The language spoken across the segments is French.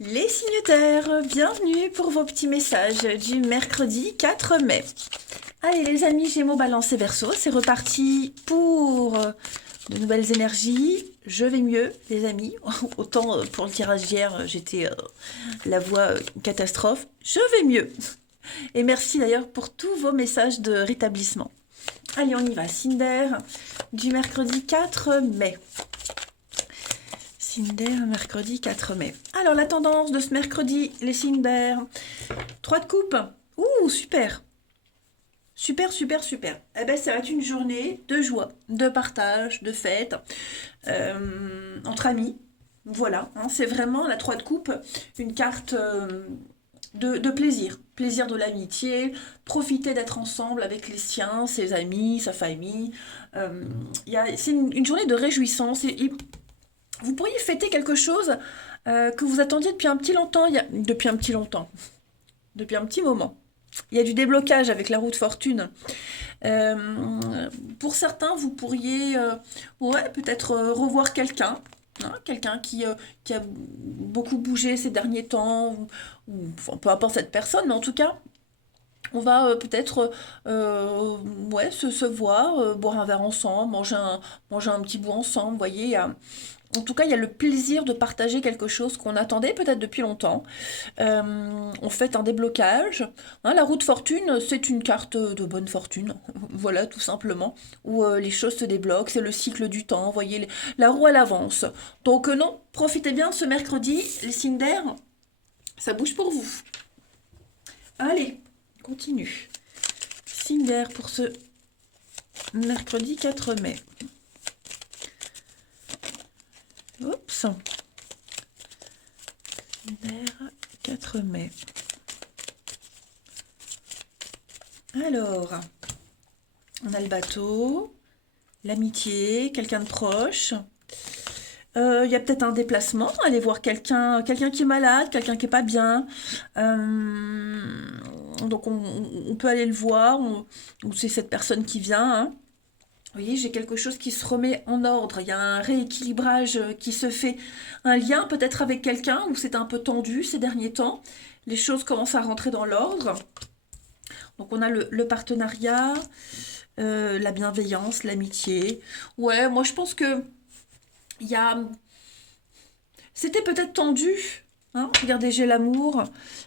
Les signataires, bienvenue pour vos petits messages du mercredi 4 mai. Allez les amis Gémeaux, Balance et Verseau, c'est reparti pour de nouvelles énergies. Je vais mieux les amis, autant pour le tirage d'hier j'étais la voix catastrophe. Je vais mieux. Et merci d'ailleurs pour tous vos messages de rétablissement. Allez on y va, Cinder du mercredi 4 mai. Cinder, mercredi 4 mai. Alors, la tendance de ce mercredi, les Cinder. 3 de coupe. Ouh, super. Super, super, super. Eh ben, ça va être une journée de joie, de partage, de fête, entre amis. Voilà, hein, c'est vraiment la 3 de coupe, une carte de plaisir. Plaisir de l'amitié, profiter d'être ensemble avec les siens, ses amis, sa famille. C'est une journée de réjouissance. Vous pourriez fêter quelque chose que vous attendiez depuis un petit longtemps, depuis un petit moment. Il y a du déblocage avec la roue de fortune. Pour certains, vous pourriez ouais, peut-être revoir quelqu'un. Hein, quelqu'un qui a beaucoup bougé ces derniers temps, enfin, peu importe cette personne, mais en tout cas, on va peut-être ouais, se voir, boire un verre ensemble, manger un petit bout ensemble, vous voyez. En tout cas, il y a le plaisir de partager quelque chose qu'on attendait peut-être depuis longtemps. On fait un déblocage. Hein, la roue de fortune, c'est une carte de bonne fortune. Voilà, tout simplement. Où les choses se débloquent. C'est le cycle du temps. Vous voyez, la roue, elle avance. Donc non, profitez bien de ce mercredi. Les signes d'air, ça bouge pour vous. Allez, continue. Signe d'air pour ce mercredi 4 mai. Oups. 4 mai. Alors, on a le bateau, l'amitié, quelqu'un de proche. Il y a peut-être un déplacement, aller voir quelqu'un qui est malade, quelqu'un qui est pas bien. Donc on peut aller le voir, ou c'est cette personne qui vient. Hein. Vous voyez, j'ai quelque chose qui se remet en ordre. Il y a un rééquilibrage qui se fait. Un lien peut-être avec quelqu'un où c'est un peu tendu ces derniers temps. Les choses commencent à rentrer dans l'ordre. Donc on a le partenariat, la bienveillance, l'amitié. Ouais, moi je pense que il y a... C'était peut-être tendu. Hein, regardez, j'ai l'amour,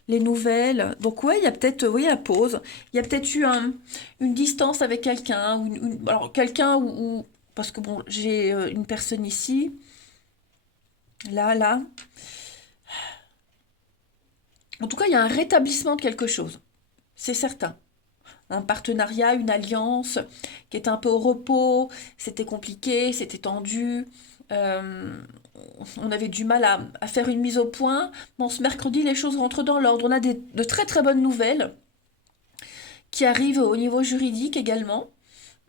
les nouvelles. Donc ouais, il y a peut-être, oui, la pause. Il y a peut-être eu une distance avec quelqu'un. Alors quelqu'un parce que bon, j'ai une personne ici, là. En tout cas, il y a un rétablissement de quelque chose. C'est certain. Un partenariat, une alliance qui était un peu au repos, c'était compliqué, c'était tendu, euh, on avait du mal à faire une mise au point. Bon, ce mercredi, les choses rentrent dans l'ordre. On a de très très bonnes nouvelles qui arrivent au niveau juridique également.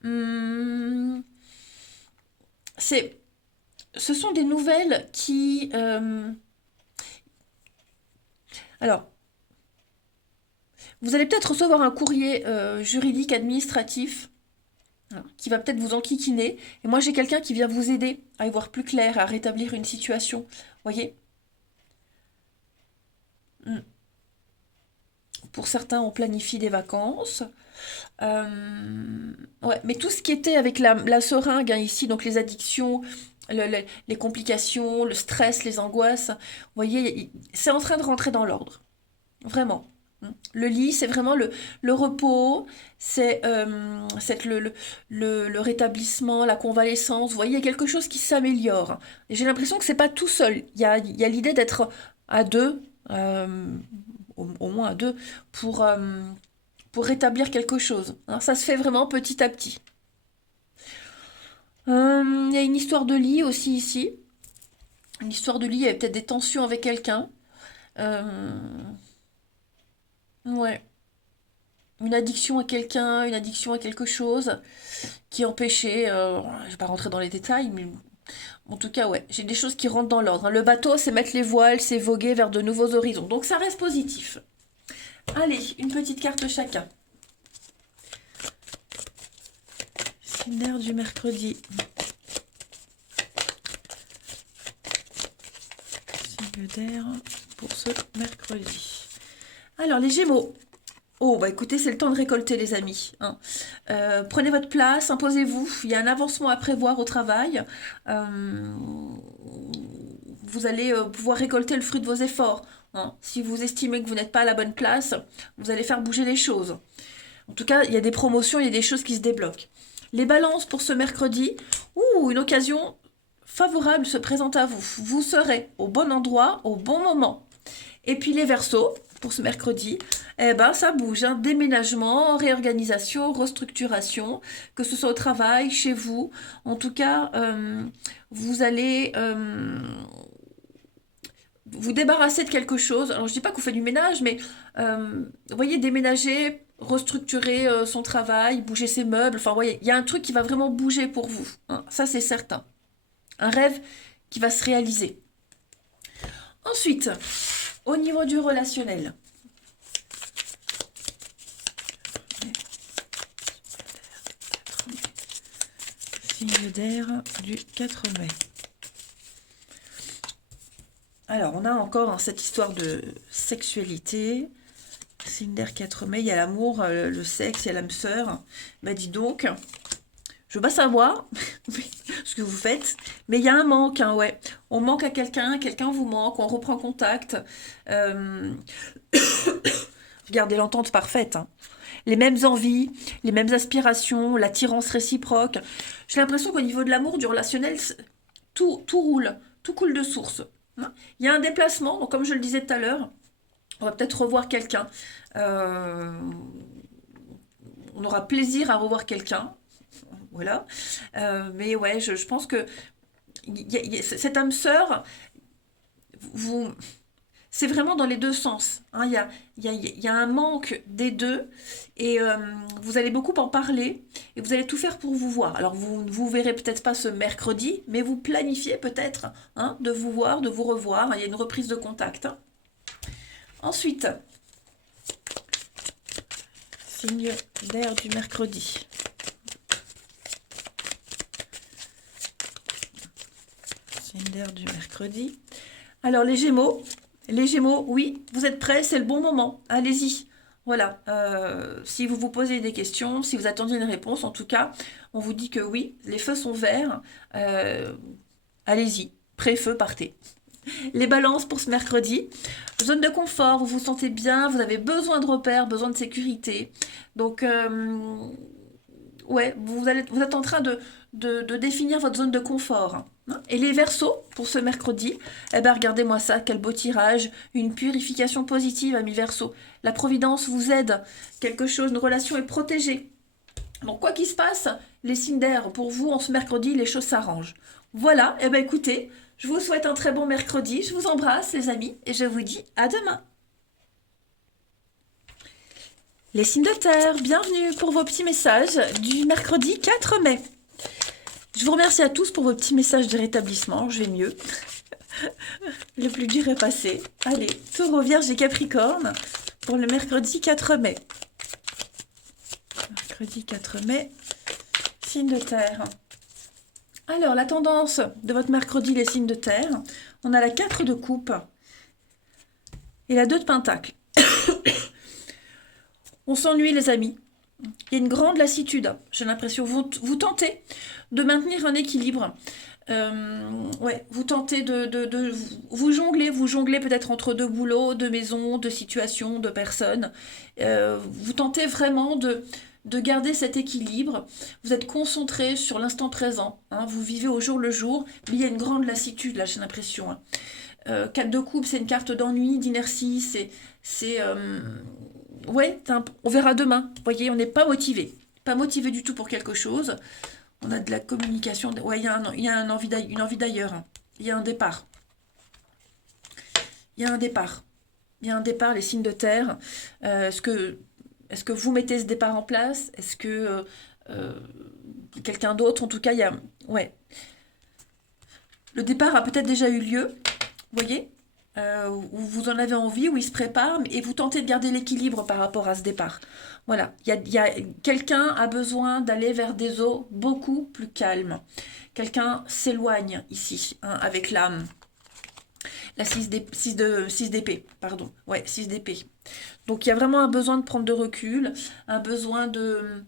Hum, c'est, ce sont des nouvelles qui... alors, vous allez peut-être recevoir un courrier juridique administratif hein, qui va peut-être vous enquiquiner. Et moi, j'ai quelqu'un qui vient vous aider à y voir plus clair, à rétablir une situation. Vous voyez. Mm. Pour certains, on planifie des vacances. Ouais, mais tout ce qui était avec la seringue hein, ici, donc les addictions, les complications, le stress, les angoisses, vous voyez, c'est en train de rentrer dans l'ordre. Vraiment. Le lit, c'est vraiment le repos, c'est le rétablissement, la convalescence. Vous voyez, il y a quelque chose qui s'améliore. Et j'ai l'impression que c'est pas tout seul. Il y a l'idée d'être à deux, au moins à deux, pour, euh, pour rétablir quelque chose. Hein, ça se fait vraiment petit à petit. Il y a une histoire de lit aussi ici. Une histoire de lit, il y avait peut-être des tensions avec quelqu'un. Euh, ouais. Une addiction à quelqu'un, une addiction à quelque chose qui empêchait, je ne vais pas rentrer dans les détails, mais en tout cas, ouais, j'ai des choses qui rentrent dans l'ordre. Le bateau, c'est mettre les voiles, c'est voguer vers de nouveaux horizons. Donc ça reste positif. Allez, une petite carte chacun. Cinder du mercredi. d'air pour ce mercredi. Alors, les Gémeaux. Oh, bah écoutez, c'est le temps de récolter, les amis, hein. Prenez votre place, imposez-vous. Il y a un avancement à prévoir au travail. Vous allez pouvoir récolter le fruit de vos efforts, hein. Si vous estimez que vous n'êtes pas à la bonne place, vous allez faire bouger les choses. En tout cas, il y a des promotions, il y a des choses qui se débloquent. Les balances pour ce mercredi, une occasion favorable se présente à vous. Vous serez au bon endroit, au bon moment. Et puis les Verseaux, pour ce mercredi, eh ben ça bouge, hein. Déménagement, réorganisation, restructuration, que ce soit au travail, chez vous. En tout cas, vous allez vous débarrasser de quelque chose. Alors je dis pas que vous faites du ménage, mais vous voyez, déménager, restructurer son travail, bouger ses meubles. Enfin, vous voyez, il y a un truc qui va vraiment bouger pour vous, hein. Ça, c'est certain. Un rêve qui va se réaliser. Ensuite, au niveau du relationnel. Signe d'air du 4 mai. Alors, on a encore cette histoire de sexualité. Signe d'air 4 mai, il y a l'amour, le sexe, il y a l'âme sœur. Bah dis donc, je veux pas savoir ce que vous faites, mais il y a un manque, hein, ouais. On manque à quelqu'un, quelqu'un vous manque, on reprend contact. Regardez l'entente parfaite, hein. Les mêmes envies, les mêmes aspirations, l'attirance réciproque. J'ai l'impression qu'au niveau de l'amour, du relationnel, tout roule, tout coule de source, hein. Il y a un déplacement, donc comme je le disais tout à l'heure, on va peut-être revoir quelqu'un. On aura plaisir à revoir quelqu'un. Voilà. Mais ouais, je pense que cette âme sœur, c'est vraiment dans les deux sens, hein. Il y a un manque des deux et vous allez beaucoup en parler et vous allez tout faire pour vous voir. Alors vous ne vous verrez peut-être pas ce mercredi, mais vous planifiez peut-être, hein, de vous voir, de vous revoir. Il y a une reprise de contact, hein. Ensuite, signe d'air du mercredi. Signe d'air du mercredi. Alors les Gémeaux, oui, vous êtes prêts, c'est le bon moment. Allez-y. Voilà. Si vous vous posez des questions, si vous attendiez une réponse, en tout cas, on vous dit que oui, les feux sont verts. Allez-y. Pré-feu, partez. Les balances pour ce mercredi. Zone de confort, vous vous sentez bien, vous avez besoin de repères, besoin de sécurité. Donc, ouais, vous êtes en train de définir votre zone de confort, hein. Et les Verseaux, pour ce mercredi, eh ben regardez-moi ça, quel beau tirage, une purification positive, amis Verseaux. La Providence vous aide, quelque chose, une relation est protégée. Donc quoi qu'il se passe, les signes d'air, pour vous, en ce mercredi, les choses s'arrangent. Voilà, eh ben écoutez, je vous souhaite un très bon mercredi, je vous embrasse les amis, et je vous dis à demain. Les signes de terre, bienvenue pour vos petits messages du mercredi 4 mai. Je vous remercie à tous pour vos petits messages de rétablissement, je vais mieux. Le plus dur est passé. Allez, Taureau, Vierge et Capricorne pour le mercredi 4 mai. Mercredi 4 mai, signe de terre. Alors, la tendance de votre mercredi, les signes de terre, on a la 4 de coupe et la 2 de pentacle. On s'ennuie, les amis. Il y a une grande lassitude. J'ai l'impression, vous tentez de maintenir un équilibre. Ouais, vous tentez de vous jonglez peut-être entre deux boulots, deux maisons, deux situations, deux personnes. Vous tentez vraiment de garder cet équilibre. Vous êtes concentré sur l'instant présent, hein. Vous vivez au jour le jour, mais il y a une grande lassitude, là, j'ai l'impression, hein. 4 de coupe, c'est une carte d'ennui, d'inertie, ouais, on verra demain. Vous voyez, on n'est pas motivé. Pas motivé du tout pour quelque chose. On a de la communication. Ouais, il y a une envie d'ailleurs, hein. Il y a un départ. Il y a un départ. Il y a un départ, les signes de terre. Est-ce que vous mettez ce départ en place? Est-ce que quelqu'un d'autre? En tout cas, il y a... Ouais. Le départ a peut-être déjà eu lieu. Vous voyez, où vous en avez envie, où il se prépare, et vous tentez de garder l'équilibre par rapport à ce départ. Voilà, quelqu'un a besoin d'aller vers des eaux beaucoup plus calmes. Quelqu'un s'éloigne ici, hein, avec l'âme. La 6 d'épée, pardon. Ouais, 6 d'épée. Donc il y a vraiment un besoin de prendre de recul, un besoin de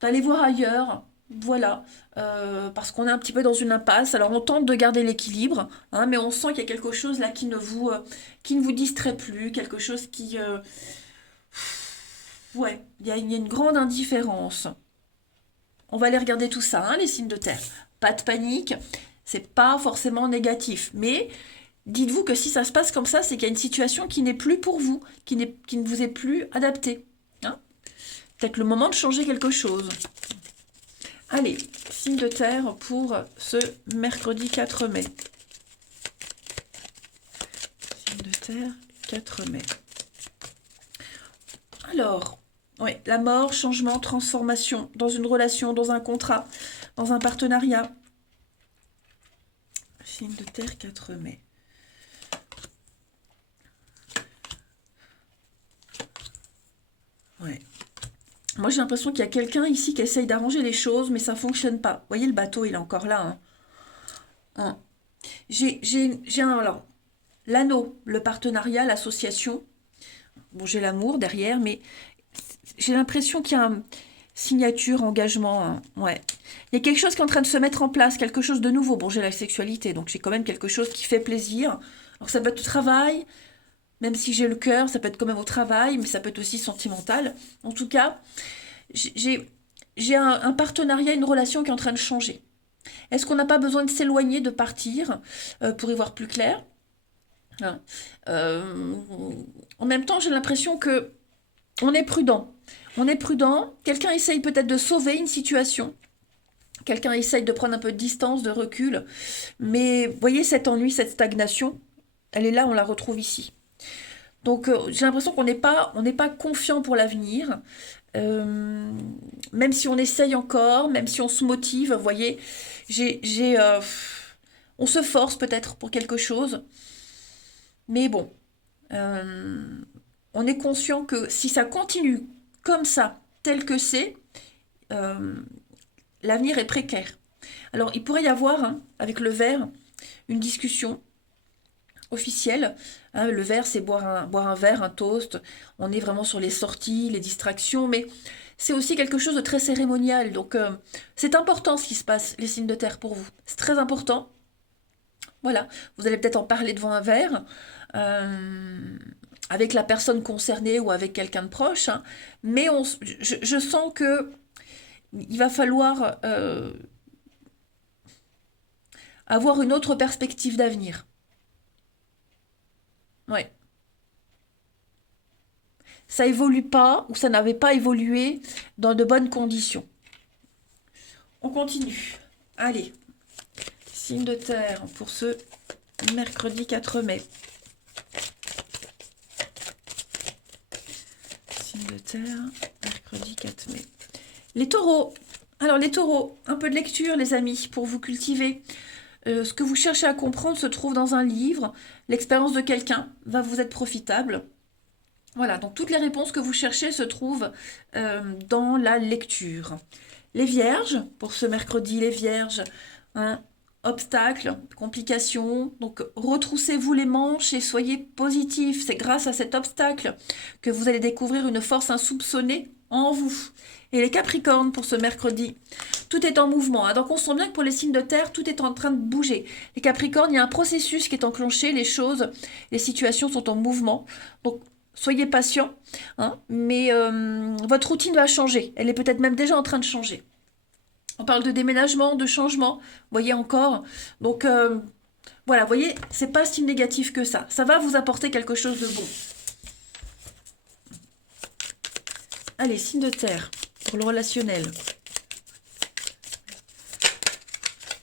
d'aller voir ailleurs. Voilà. Parce qu'on est un petit peu dans une impasse. Alors on tente de garder l'équilibre, hein, mais on sent qu'il y a quelque chose là qui ne vous distrait plus, quelque chose qui... ouais, il y a une grande indifférence. On va aller regarder tout ça, hein, les signes de terre. Pas de panique, c'est pas forcément négatif. Mais dites-vous que si ça se passe comme ça, c'est qu'il y a une situation qui n'est plus pour vous, qui ne vous est plus adaptée. Hein. Peut-être le moment de changer quelque chose. Allez, signe de terre pour ce mercredi 4 mai. Signe de terre, 4 mai. Alors, oui, la mort, changement, transformation dans une relation, dans un contrat, dans un partenariat. Signe de terre, 4 mai. Ouais. Moi, j'ai l'impression qu'il y a quelqu'un ici qui essaye d'arranger les choses, mais ça ne fonctionne pas. Vous voyez, le bateau, il est encore là. Hein. Hein. Alors, l'anneau, le partenariat, l'association. Bon, j'ai l'amour derrière, mais j'ai l'impression qu'il y a une signature, engagement. Hein. Ouais. Il y a quelque chose qui est en train de se mettre en place, quelque chose de nouveau. Bon, j'ai la sexualité, donc j'ai quand même quelque chose qui fait plaisir. Alors, ça peut être au travail, même si j'ai le cœur, ça peut être quand même au travail, mais ça peut être aussi sentimental. En tout cas, j'ai un partenariat, une relation qui est en train de changer. Est-ce qu'on n'a pas besoin de s'éloigner, de partir pour y voir plus clair? Hein. En même temps, j'ai l'impression que on est prudent. On est prudent. Quelqu'un essaye peut-être de sauver une situation. Quelqu'un essaye de prendre un peu de distance, de recul. Mais vous voyez, cet ennui, cette stagnation, elle est là, on la retrouve ici. Donc j'ai l'impression qu'on n'est pas confiant pour l'avenir. Même si on essaye encore, même si on se motive, vous voyez, on se force peut-être pour quelque chose. Mais bon, on est conscient que si ça continue comme ça, tel que c'est, euh, l'avenir est précaire. Alors, il pourrait y avoir, hein, avec le verre, une discussion officielle. Hein, le verre, c'est boire un verre, un toast. On est vraiment sur les sorties, les distractions, mais c'est aussi quelque chose de très cérémonial. Donc, c'est important ce qui se passe, les signes de terre pour vous. C'est très important. Voilà, vous allez peut-être en parler devant un verre, avec la personne concernée ou avec quelqu'un de proche, hein, mais je sens que il va falloir avoir une autre perspective d'avenir. Ouais. Ça évolue pas ou ça n'avait pas évolué dans de bonnes conditions. On continue. Allez, signe de terre pour ce mercredi 4 mai. Signe de terre, mercredi 4 mai. Les taureaux. Alors les taureaux, un peu de lecture les amis, pour vous cultiver. Ce que vous cherchez à comprendre se trouve dans un livre. L'expérience de quelqu'un va vous être profitable. Voilà, donc toutes les réponses que vous cherchez se trouvent dans la lecture. Les vierges, pour ce mercredi, les vierges, hein, obstacles, complications. Donc retroussez-vous les manches et soyez positifs. C'est grâce à cet obstacle que vous allez découvrir une force insoupçonnée en vous. Et les capricornes, pour ce mercredi, tout est en mouvement. Hein. Donc on sent bien que pour les signes de terre, tout est en train de bouger. Les capricornes, il y a un processus qui est enclenché, les situations sont en mouvement. Donc soyez patients, hein, mais votre routine va changer. Elle est peut-être même déjà en train de changer. On parle de déménagement, de changement, vous voyez encore. Donc voilà, vous voyez, c'est pas si négatif que ça. Ça va vous apporter quelque chose de bon. Allez, signe de terre pour le relationnel.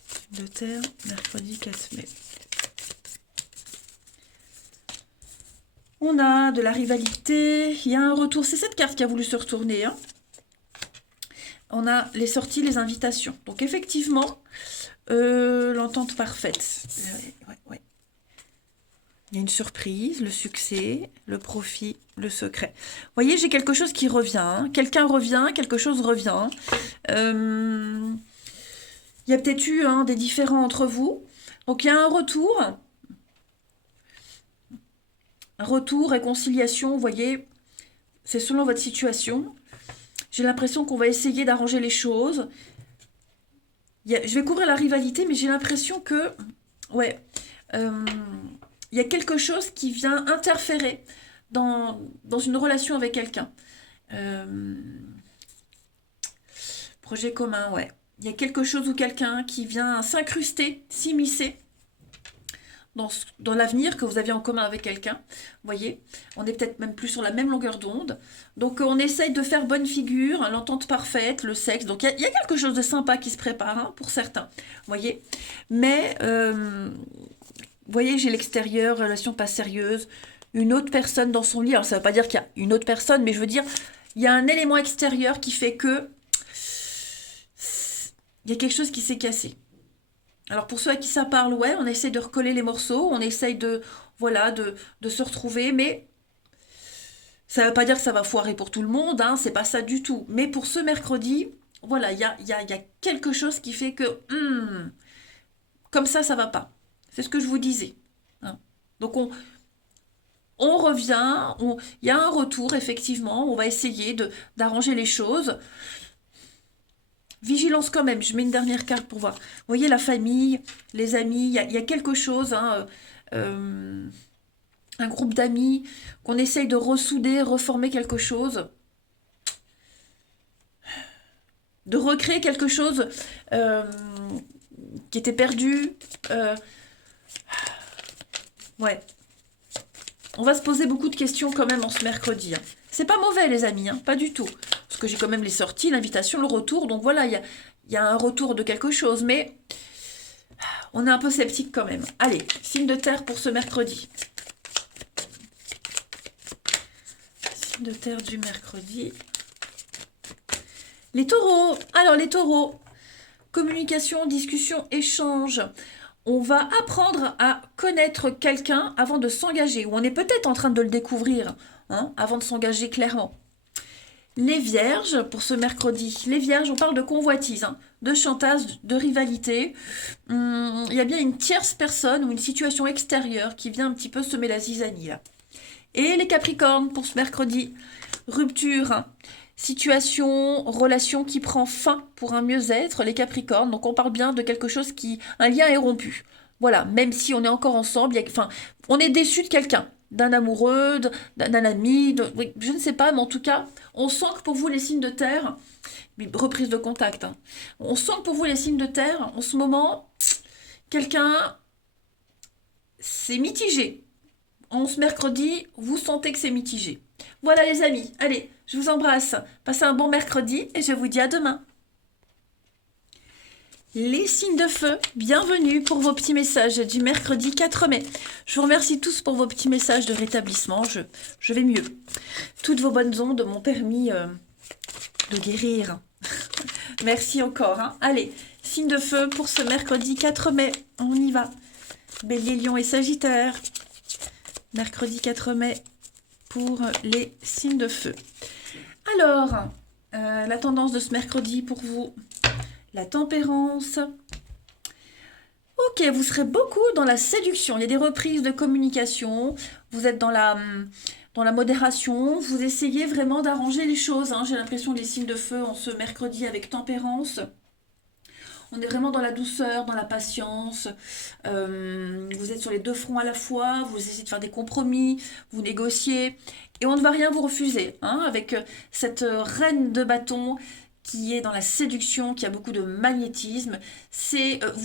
Signe de terre, mercredi 4 mai. On a de la rivalité, il y a un retour. C'est cette carte qui a voulu se retourner. Hein. On a les sorties, les invitations. Donc effectivement, l'entente parfaite. Ouais. Il y a une surprise, le succès, le profit, le secret. Vous voyez, j'ai quelque chose qui revient. Hein. Quelqu'un revient, quelque chose revient. Il y a peut-être eu des différends entre vous. Donc il y a un retour, réconciliation, vous voyez, c'est selon votre situation. J'ai l'impression qu'on va essayer d'arranger les choses. Je vais couvrir la rivalité, mais j'ai l'impression que, ouais, euh, il y a quelque chose qui vient interférer dans une relation avec quelqu'un. Euh, Projet commun, ouais. Il y a quelque chose ou quelqu'un qui vient s'incruster, s'immiscer dans l'avenir que vous aviez en commun avec quelqu'un. Vous voyez, on est peut-être même plus sur la même longueur d'onde. Donc on essaye de faire bonne figure, hein, l'entente parfaite, le sexe. Donc il y a quelque chose de sympa qui se prépare, hein, pour certains. Vous voyez, mais vous voyez, j'ai l'extérieur, relation pas sérieuse, une autre personne dans son lit. Alors ça veut pas dire qu'il y a une autre personne, mais je veux dire, il y a un élément extérieur qui fait que il y a quelque chose qui s'est cassé. Alors pour ceux à qui ça parle, ouais, on essaie de recoller les morceaux, on essaye de, voilà, de se retrouver, mais ça ne veut pas dire que ça va foirer pour tout le monde, hein, c'est pas ça du tout. Mais pour ce mercredi, voilà, il y a quelque chose qui fait que, comme ça va pas. C'est ce que je vous disais, hein. Donc on revient, il y a un retour, effectivement, on va essayer d'arranger les choses. Vigilance quand même, je mets une dernière carte pour voir. Vous voyez, la famille, les amis, il y a quelque chose, hein, un groupe d'amis, qu'on essaye de ressouder, reformer quelque chose, de recréer quelque chose euh, qui était perdu. Euh, ouais, on va se poser beaucoup de questions quand même en ce mercredi, hein. C'est pas mauvais les amis, hein, pas du tout. Parce que j'ai quand même les sorties, l'invitation, le retour, donc voilà, il y a un retour de quelque chose, mais on est un peu sceptique quand même. Allez, signe de terre pour ce mercredi. Signe de terre du mercredi. Les taureaux. Alors les taureaux, communication, discussion, échange. On va apprendre à connaître quelqu'un avant de s'engager, ou on est peut-être en train de le découvrir, hein, avant de s'engager clairement. Les vierges, pour ce mercredi, les vierges, on parle de convoitise, hein, de chantage, de rivalité. Il y a bien une tierce personne ou une situation extérieure qui vient un petit peu semer la zizanie là. Et les capricornes, pour ce mercredi, rupture, hein, situation, relation qui prend fin pour un mieux-être, les capricornes. Donc on parle bien de quelque chose qui, un lien est rompu. Voilà, même si on est encore ensemble, enfin, on est déçu de quelqu'un, d'un amoureux, d'un ami, oui, je ne sais pas, mais en tout cas, on sent que pour vous les signes de terre, reprise de contact, hein, on sent que pour vous les signes de terre, en ce moment, quelqu'un, c'est mitigé. En ce mercredi, vous sentez que c'est mitigé. Voilà les amis, allez, je vous embrasse. Passez un bon mercredi et je vous dis à demain. Les signes de feu, bienvenue pour vos petits messages du mercredi 4 mai. Je vous remercie tous pour vos petits messages de rétablissement. Je vais mieux. Toutes vos bonnes ondes m'ont permis de guérir. Merci encore, hein. Allez, signes de feu pour ce mercredi 4 mai. On y va. Bélier, Lion et Sagittaire. Mercredi 4 mai pour les signes de feu. Alors, la tendance de ce mercredi pour vous, la tempérance. Ok, vous serez beaucoup dans la séduction. Il y a des reprises de communication. Vous êtes dans la modération. Vous essayez vraiment d'arranger les choses, hein. J'ai l'impression les signes de feu en ce mercredi avec tempérance. On est vraiment dans la douceur, dans la patience. Vous êtes sur les deux fronts à la fois. Vous essayez de faire des compromis. Vous négociez. Et on ne va rien vous refuser, hein, avec cette reine de bâton qui est dans la séduction, qui a beaucoup de magnétisme.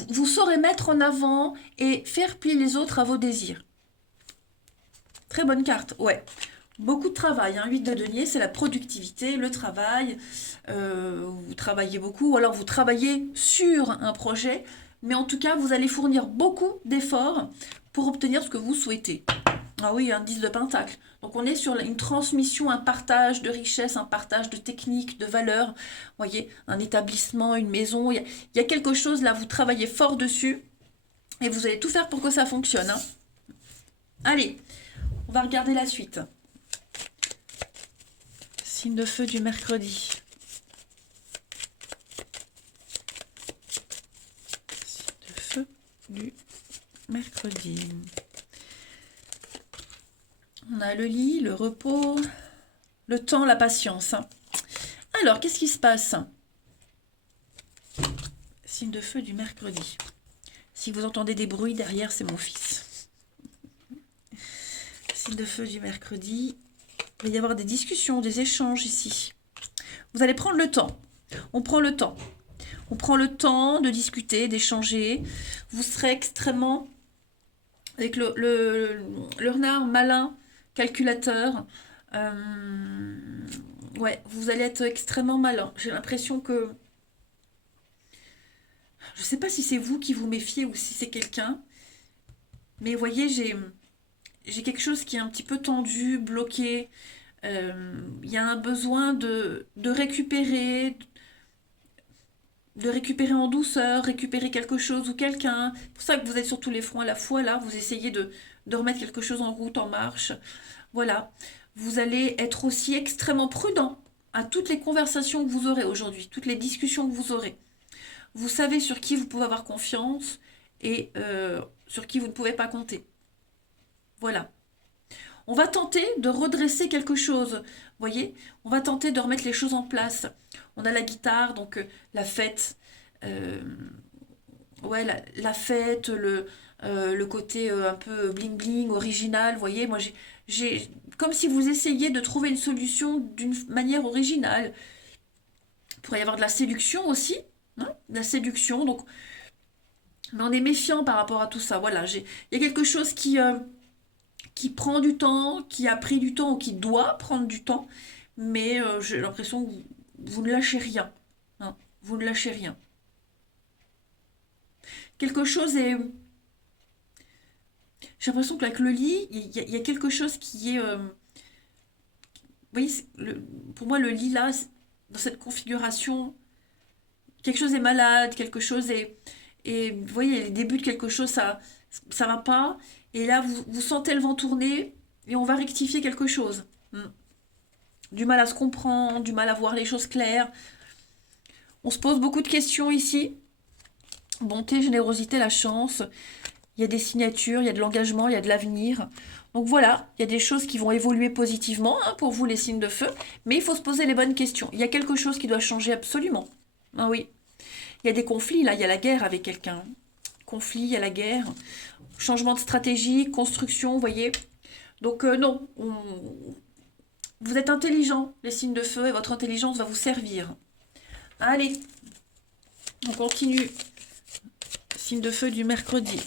Vous saurez mettre en avant et faire plier les autres à vos désirs. Très bonne carte, ouais. Beaucoup de travail, hein. 8 de denier, c'est la productivité, le travail. Vous travaillez beaucoup, ou alors vous travaillez sur un projet, mais en tout cas, vous allez fournir beaucoup d'efforts pour obtenir ce que vous souhaitez. Ah oui, un 10 de pentacle. Donc on est sur une transmission, un partage de richesses, un partage de techniques, de valeurs. Vous voyez, un établissement, une maison. Il y a quelque chose là, vous travaillez fort dessus et vous allez tout faire pour que ça fonctionne, hein. Allez, on va regarder la suite. Signe de feu du mercredi. Signe de feu du mercredi. On a le lit, le repos, le temps, la patience. Alors, qu'est-ce qui se passe? Signe de feu du mercredi. Si vous entendez des bruits derrière, c'est mon fils. Signe de feu du mercredi. Il va y avoir des discussions, des échanges ici. Vous allez prendre le temps. On prend le temps. On prend le temps de discuter, d'échanger. Vous serez extrêmement, avec le renard malin, calculateur. Ouais, vous allez être extrêmement malin. J'ai l'impression que... Je ne sais pas si c'est vous qui vous méfiez ou si c'est quelqu'un. Mais vous voyez, j'ai quelque chose qui est un petit peu tendu, bloqué. Il y a un besoin de récupérer en douceur, récupérer quelque chose ou quelqu'un. C'est pour ça que vous êtes sur tous les fronts à la fois, là. Vous essayez de remettre quelque chose en route, en marche. Voilà. Vous allez être aussi extrêmement prudent à toutes les conversations que vous aurez aujourd'hui, toutes les discussions que vous aurez. Vous savez sur qui vous pouvez avoir confiance et sur qui vous ne pouvez pas compter. Voilà. On va tenter de redresser quelque chose, vous voyez? On va tenter de remettre les choses en place. On a la guitare, donc la fête. euh, ouais, la fête, le côté un peu bling-bling, original, vous voyez? Moi, comme si vous essayiez de trouver une solution d'une manière originale. Il pourrait y avoir de la séduction aussi, hein, de la séduction, donc... Mais on est méfiant par rapport à tout ça. Voilà, il y a quelque chose qui prend du temps, qui a pris du temps ou qui doit prendre du temps, mais j'ai l'impression que vous ne lâchez rien. Hein, vous ne lâchez rien. Quelque chose est... J'ai l'impression qu'avec le lit, il y a quelque chose qui est... vous voyez, pour moi, le lit, là, dans cette configuration, quelque chose est malade, quelque chose est... Et vous voyez, les débuts de quelque chose, ça va pas. Et là, vous sentez le vent tourner et on va rectifier quelque chose. Du mal à se comprendre, du mal à voir les choses claires. On se pose beaucoup de questions ici. Bonté, générosité, la chance. Il y a des signatures, il y a de l'engagement, il y a de l'avenir. Donc voilà, il y a des choses qui vont évoluer positivement hein, pour vous, les signes de feu. Mais il faut se poser les bonnes questions. Il y a quelque chose qui doit changer absolument. Ah oui. Il y a des conflits, là, il y a la guerre avec quelqu'un. Conflit, il y a la guerre. Changement de stratégie, construction, vous voyez. Donc non, vous êtes intelligent, les signes de feu, et votre intelligence va vous servir. Allez, on continue. Signe de feu du mercredi.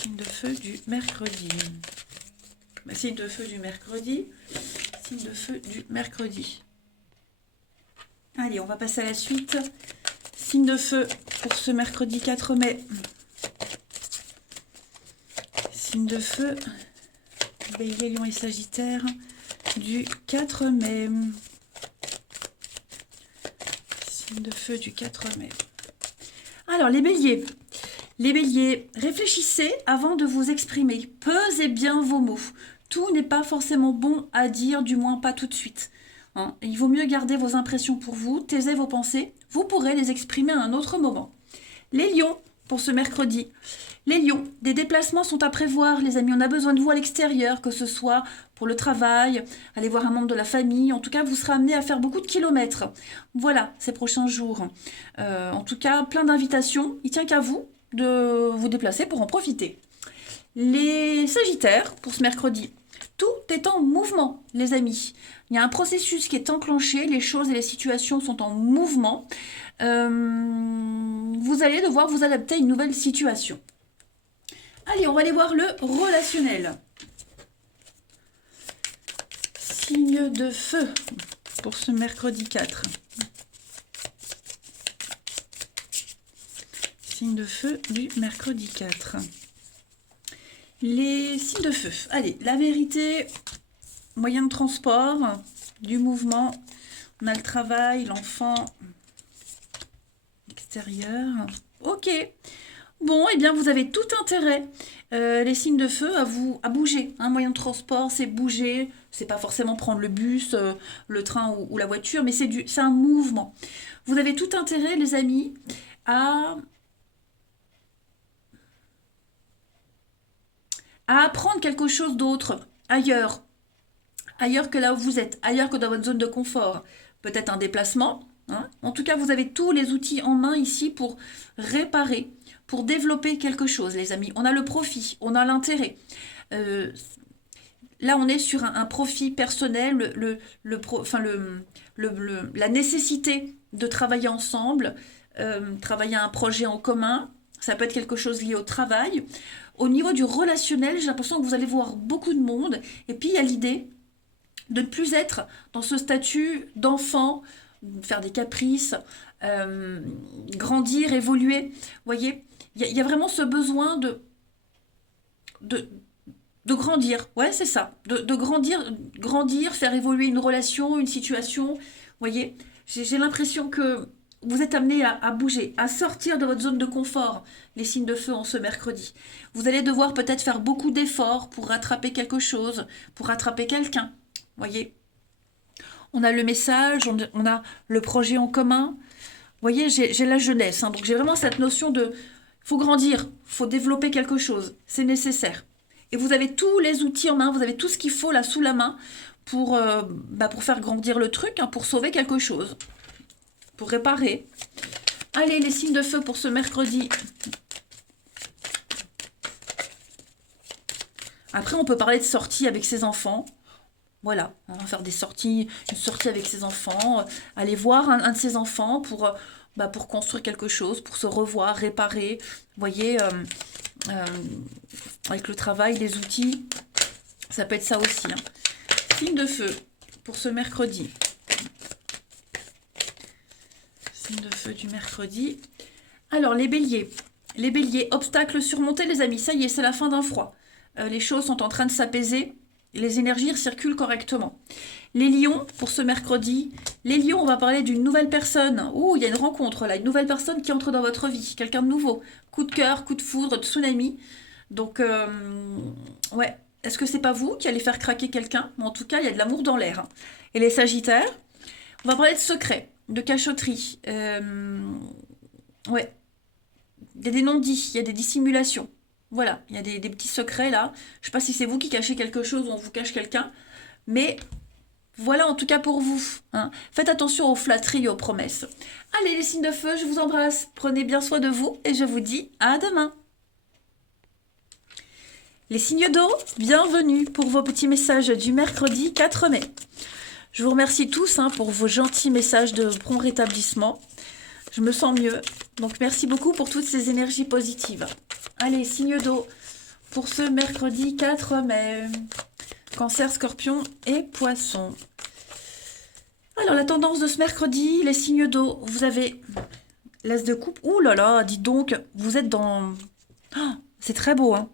Signe de feu du mercredi. Signe de feu du mercredi. Signe de feu du mercredi. Allez, on va passer à la suite. Signe de feu pour ce mercredi 4 mai. Signe de feu, Bélier, Lion et Sagittaire du 4 mai. Signe de feu du 4 mai. Alors, les béliers, réfléchissez avant de vous exprimer. Pesez bien vos mots. Tout n'est pas forcément bon à dire, du moins pas tout de suite. Hein, il vaut mieux garder vos impressions pour vous, taisez vos pensées, vous pourrez les exprimer à un autre moment. Les lions, pour ce mercredi. Les lions, des déplacements sont à prévoir, les amis, on a besoin de vous à l'extérieur, que ce soit pour le travail, aller voir un membre de la famille, en tout cas vous serez amené à faire beaucoup de kilomètres. Voilà, ces prochains jours. En tout cas, plein d'invitations, il tient qu'à vous de vous déplacer pour en profiter. Les sagittaires, pour ce mercredi. Tout est en mouvement, les amis. Il y a un processus qui est enclenché, les choses et les situations sont en mouvement. Vous allez devoir vous adapter à une nouvelle situation. Allez, on va aller voir le relationnel. Signe de feu pour ce mercredi 4. Signe de feu du mercredi 4. Les signes de feu. Allez, la vérité, moyen de transport, du mouvement. On a le travail, l'enfant, extérieur. Ok. Bon, eh bien, vous avez tout intérêt, les signes de feu, à bouger. Un moyen de transport, c'est bouger. C'est pas forcément prendre le bus, le train ou la voiture, mais c'est un mouvement. Vous avez tout intérêt, les amis, à, à apprendre quelque chose d'autre, ailleurs. Ailleurs que là où vous êtes, ailleurs que dans votre zone de confort. Peut-être un déplacement, hein. En tout cas, vous avez tous les outils en main ici pour réparer, pour développer quelque chose, les amis. On a le profit, on a l'intérêt. Euh, Là, on est sur un profit personnel, enfin, la nécessité de travailler ensemble, travailler à un projet en commun. Ça peut être quelque chose lié au travail. Au niveau du relationnel, j'ai l'impression que vous allez voir beaucoup de monde. Et puis, il y a l'idée de ne plus être dans ce statut d'enfant, faire des caprices, euh, grandir, évoluer. Vous voyez, il y a vraiment ce besoin de, de grandir. Ouais, c'est ça. De grandir, faire évoluer une relation, une situation. Vous voyez, j'ai l'impression que vous êtes amené à bouger, à sortir de votre zone de confort, les signes de feu en ce mercredi. Vous allez devoir peut-être faire beaucoup d'efforts pour rattraper quelque chose, pour rattraper quelqu'un. Voyez, on a le message, on a le projet en commun. Voyez, j'ai la jeunesse, hein, donc j'ai vraiment cette notion de faut grandir, faut développer quelque chose, c'est nécessaire. Et vous avez tous les outils en main, vous avez tout ce qu'il faut là sous la main pour faire grandir le truc, hein, pour sauver quelque chose, pour réparer. Allez, les signes de feu pour ce mercredi. Après, on peut parler de sortie avec ses enfants. Voilà, on va faire une sortie avec ses enfants, aller voir un de ses enfants pour construire quelque chose, pour se revoir, réparer. Vous voyez, euh, avec le travail, les outils, ça peut être ça aussi, hein. Signe de feu pour ce mercredi. Signe de feu du mercredi. Alors, les béliers. Les béliers, obstacles surmontés, les amis. Ça y est, c'est la fin d'un froid. Les choses sont en train de s'apaiser. Les énergies circulent correctement. Les lions, pour ce mercredi, les lions, on va parler d'une nouvelle personne. Ouh, il y a une rencontre là, une nouvelle personne qui entre dans votre vie, quelqu'un de nouveau. Coup de cœur, coup de foudre, tsunami. Donc, ouais, est-ce que c'est pas vous qui allez faire craquer quelqu'un? Mais en tout cas, il y a de l'amour dans l'air, hein. Et les sagittaires, on va parler de secrets, de cachotterie. Ouais, il y a des non-dits, il y a des dissimulations. Voilà, il y a des petits secrets là. Je sais pas si c'est vous qui cachez quelque chose ou on vous cache quelqu'un, mais voilà en tout cas pour vous, hein. Faites attention aux flatteries et aux promesses. Allez les signes de feu, je vous embrasse. Prenez bien soin de vous et je vous dis à demain. Les signes d'eau, bienvenue pour vos petits messages du mercredi 4 mai. Je vous remercie tous, hein, pour vos gentils messages de prompt rétablissement. Je me sens mieux. Donc merci beaucoup pour toutes ces énergies positives. Allez, signe d'eau pour ce mercredi 4 mai. Cancer, Scorpion et Poisson. Alors la tendance de ce mercredi, les signes d'eau, vous avez l'as de coupe. Ouh là là, dites donc, vous êtes dans... Oh, c'est très beau, hein.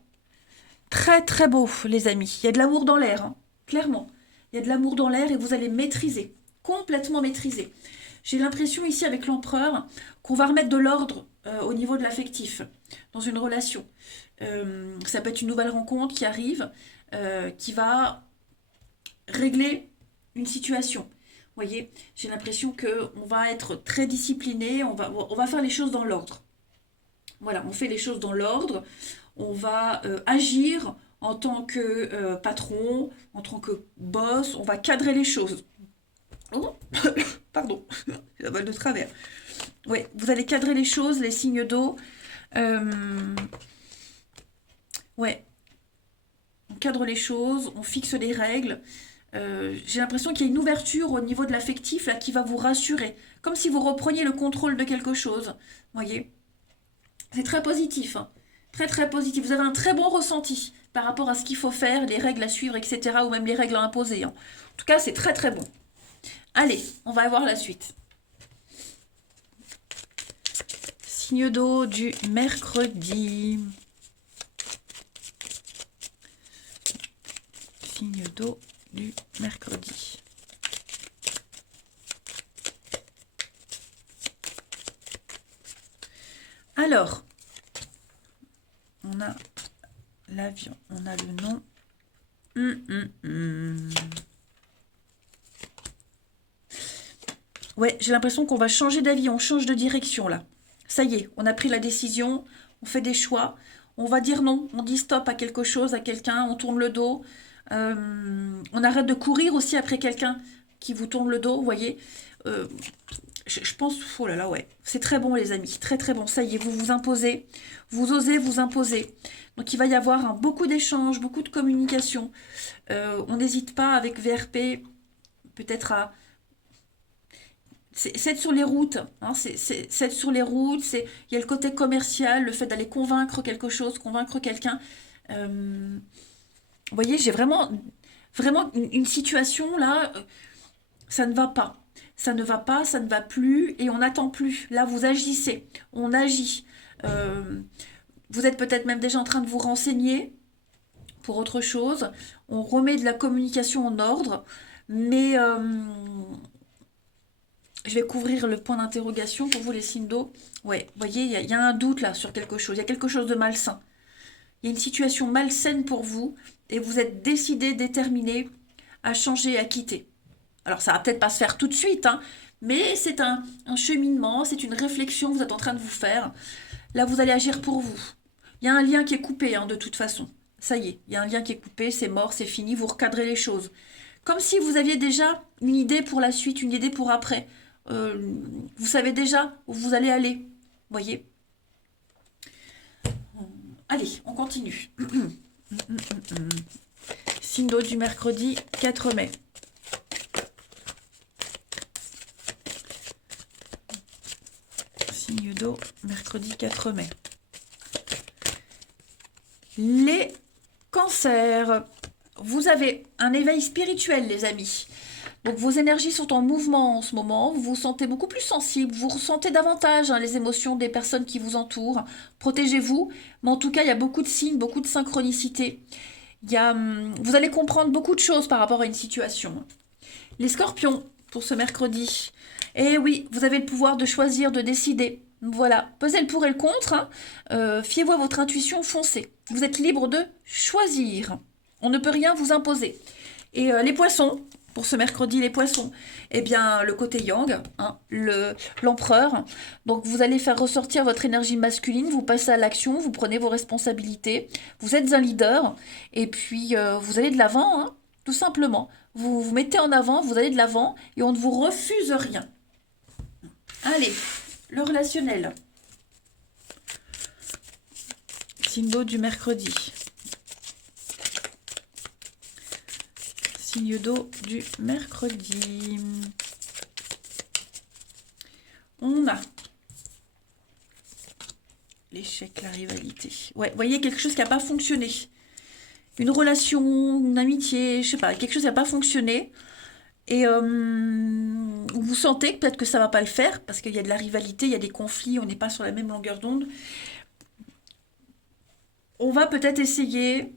Très très beau, les amis. Il y a de l'amour dans l'air, hein, clairement. Il y a de l'amour dans l'air et vous allez maîtriser, complètement maîtriser. J'ai l'impression ici avec l'empereur qu'on va remettre de l'ordre au niveau de l'affectif dans une relation. Ça peut être une nouvelle rencontre qui arrive, qui va régler une situation. Vous voyez, j'ai l'impression qu'on va être très discipliné, on va faire les choses dans l'ordre. Voilà, on fait les choses dans l'ordre, on va agir en tant que patron, en tant que boss, on va cadrer les choses. Oh, pardon, j'ai la balle de travers. Oui, vous allez cadrer les choses, les signes d'eau. Ouais, on cadre les choses, on fixe les règles. J'ai l'impression qu'il y a une ouverture au niveau de l'affectif là qui va vous rassurer, comme si vous repreniez le contrôle de quelque chose. Vous voyez, c'est très positif, hein. Très très positif. Vous avez un très bon ressenti par rapport à ce qu'il faut faire, les règles à suivre, etc. Ou même les règles à imposer, hein. En tout cas, c'est très très bon. Allez, on va voir la suite. Signe d'eau du mercredi. Signe d'eau du mercredi. Alors, On a l'avion, on a le nom. Hum, hum, hum. Ouais, j'ai l'impression qu'on va changer d'avis, on change de direction là. Ça y est, on a pris la décision, on fait des choix, on va dire non, on dit stop à quelque chose, à quelqu'un, on tourne le dos. On arrête de courir aussi après quelqu'un qui vous tourne le dos, vous voyez. Euh, je pense, oh là là, ouais, c'est très bon les amis, très très bon. Ça y est, vous vous imposez, vous osez vous imposer. Donc il va y avoir beaucoup d'échanges, beaucoup de communication. On n'hésite pas avec VRP peut-être à c'est être sur les routes, hein, c'est être sur les routes, il y a le côté commercial, le fait d'aller convaincre quelque chose, convaincre quelqu'un. Vous voyez, j'ai vraiment une situation là, ça ne va pas. Ça ne va pas, ça ne va plus, et on n'attend plus. Là, vous agissez, on agit. Euh, vous êtes peut-être même déjà en train de vous renseigner pour autre chose. On remet de la communication en ordre, mais je vais couvrir le point d'interrogation pour vous les signes d'eau. Ouais, vous voyez, il y a un doute là sur quelque chose. Il y a quelque chose de malsain. Il y a une situation malsaine pour vous et vous êtes décidé, déterminé à changer, à quitter. Alors ça va peut-être pas se faire tout de suite, hein, mais c'est un cheminement, c'est une réflexion que vous êtes en train de vous faire. Là, vous allez agir pour vous. Il y a un lien qui est coupé, hein, de toute façon. Ça y est, il y a un lien qui est coupé, c'est mort, c'est fini, vous recadrez les choses. Comme si vous aviez déjà une idée pour la suite, une idée pour après. Euh, vous savez déjà où vous allez aller. Voyez. Allez, on continue. Signe d'eau du mercredi 4 mai. Signe d'eau, mercredi 4 mai. Les cancers. Vous avez un éveil spirituel, les amis. Donc vos énergies sont en mouvement en ce moment, vous vous sentez beaucoup plus sensible, vous ressentez davantage, hein, les émotions des personnes qui vous entourent. Protégez-vous, mais en tout cas, il y a beaucoup de signes, beaucoup de synchronicité. Vous allez comprendre beaucoup de choses par rapport à une situation. Les scorpions, pour ce mercredi. Eh oui, vous avez le pouvoir de choisir, de décider. Voilà, pesez le pour et le contre, hein. Fiez-vous à votre intuition, foncez. Vous êtes libre de choisir. On ne peut rien vous imposer. Et les poissons, pour ce mercredi, les poissons, eh bien, le côté yang, hein, l'empereur. Donc, vous allez faire ressortir votre énergie masculine, vous passez à l'action, vous prenez vos responsabilités, vous êtes un leader, et puis vous allez de l'avant, hein, tout simplement. Vous vous mettez en avant, vous allez de l'avant, et on ne vous refuse rien. Allez, le relationnel. Signe d'eau du mercredi. Signe d'eau du mercredi. On a l'échec, la rivalité. Ouais, vous voyez, quelque chose qui n'a pas fonctionné. Une relation, une amitié, je sais pas, quelque chose qui n'a pas fonctionné. Et vous sentez peut-être que ça va pas le faire, parce qu'il y a de la rivalité, il y a des conflits, on n'est pas sur la même longueur d'onde. On va peut-être essayer,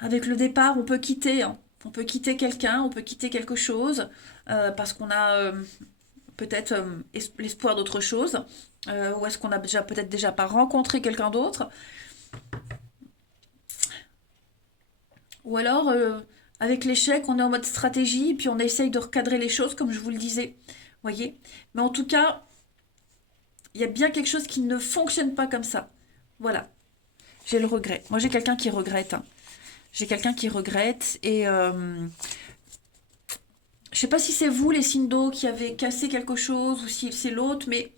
avec le départ, on peut quitter, hein. On peut quitter quelqu'un, on peut quitter quelque chose, parce qu'on a peut-être l'espoir d'autre chose, ou est-ce qu'on a déjà peut-être déjà pas rencontré quelqu'un d'autre, ou alors avec l'échec, on est en mode stratégie, puis on essaye de recadrer les choses, comme je vous le disais, voyez. Mais en tout cas, il y a bien quelque chose qui ne fonctionne pas comme ça. Voilà, j'ai le regret. Moi, j'ai quelqu'un qui regrette, hein. J'ai quelqu'un qui regrette et je sais pas si c'est vous les signes d'eau qui avez cassé quelque chose ou si c'est l'autre, mais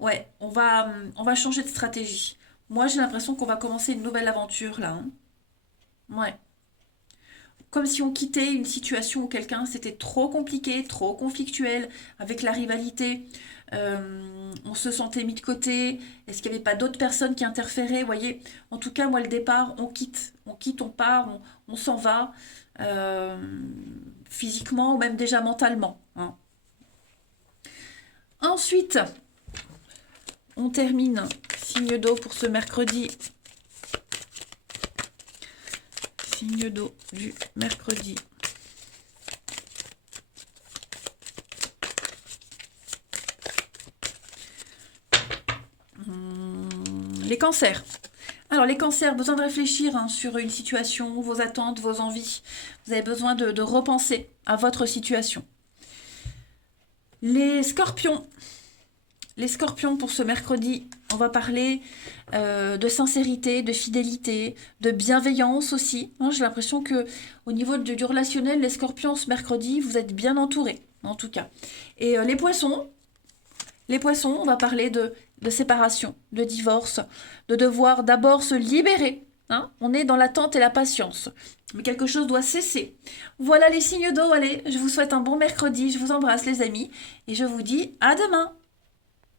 ouais, on va changer de stratégie. Moi, j'ai l'impression qu'on va commencer une nouvelle aventure là, hein. Ouais. Comme si on quittait une situation où quelqu'un c'était trop compliqué, trop conflictuel, avec la rivalité. On se sentait mis de côté. Est-ce qu'il n'y avait pas d'autres personnes qui interféraient? Vous voyez, en tout cas, moi, le départ, on quitte, on part, on s'en va, euh, physiquement ou même déjà mentalement, hein. Ensuite, on termine. Signe d'eau pour ce mercredi. Signe d'eau du mercredi. Les cancers. Alors, les cancers, besoin de réfléchir hein, sur une situation, vos attentes, vos envies. Vous avez besoin de repenser à votre situation. Les scorpions. Les scorpions, pour ce mercredi, on va parler de sincérité, de fidélité, de bienveillance aussi. Hein, j'ai l'impression que au niveau du relationnel, les scorpions, ce mercredi, vous êtes bien entourés, en tout cas. Et les poissons, on va parler de séparation, de divorce, de devoir d'abord se libérer. Hein. On est dans l'attente et la patience. Mais quelque chose doit cesser. Voilà les signes d'eau. Allez, je vous souhaite un bon mercredi. Je vous embrasse les amis. Et je vous dis à demain.